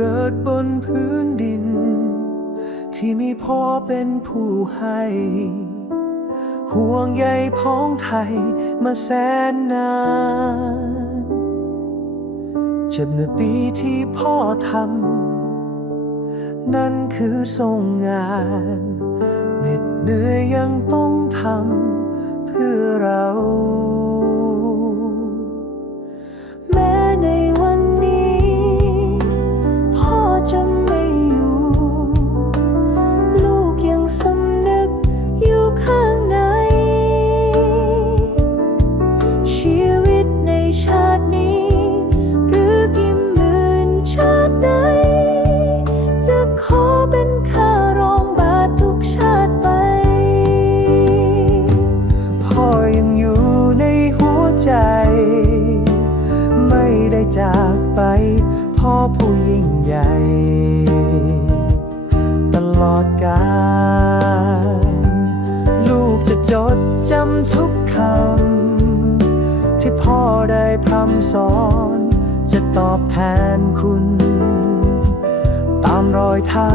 เกิดบนพื้นดิน ที่มีพ่อเป็นผู้ให้ ห่วงใยพ้องไทยมาแสนนานเจ็บในปีที่พ่อทำ นั่นคือส่งงานเหน็ดเหนื่อยยังต้องทำเพื่อเรา ชีวิตในชาตินี้ หรือกี่หมื่นชาติไหนจะขอเป็นข้ารองบาททุกชาติไป พ่อยังอยู่ในหัวใจ ไม่ได้จากไป พ่อผู้ยิ่งใหญ่ ตลอดกาลลูกจะจดจำทุกคำ ที่พ่อได้พร่ำสอน จะตอบแทนคุณ ตามรอยเท้า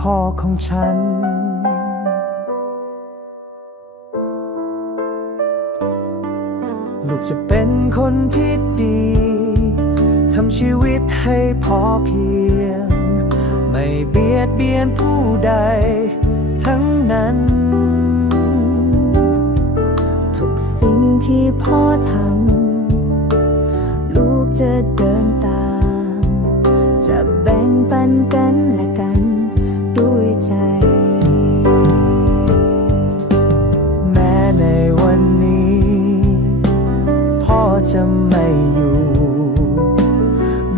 พ่อของฉันลูกจะเป็นคนที่ดี ทำชีวิตให้พอเพียง ไม่เบียดเบียนผู้ใด นั้น ทุกสิ่งที่พ่อทำ ลูกจะเดินตาม จะแบ่งปันกันและกัน ด้วยใจ แม้ในวันนี้ พ่อจะไม่อยู่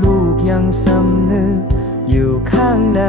ลูกยังสำนึกอยู่ข้างใน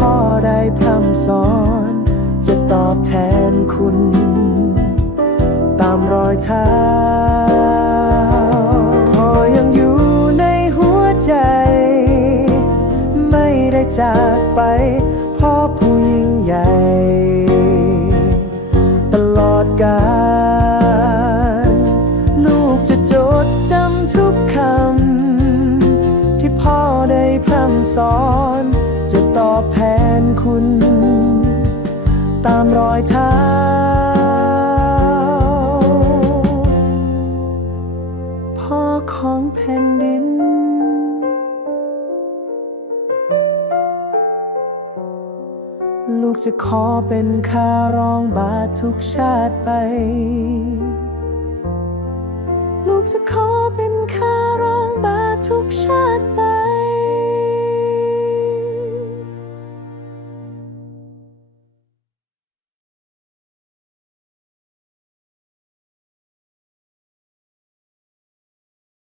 พ่อได้พร่ำสอน จะตอบแทนคุณ ตามรอยเท้าพ่อยังอยู่ในหัวใจ ไม่ได้จากไปพ่อผู้ยิ่งใหญ่ ตลอดกาลลูกจะจดจำทุกคำ ที่พ่อได้พร่ำสอน อบแทนคุณ ตามรอยเท้า พ่อของแผ่นดินลูกจะขอเป็นข้ารองบาททุกชาติไป ลูกจะขอเป็นข้ารองบาททุกชาติไป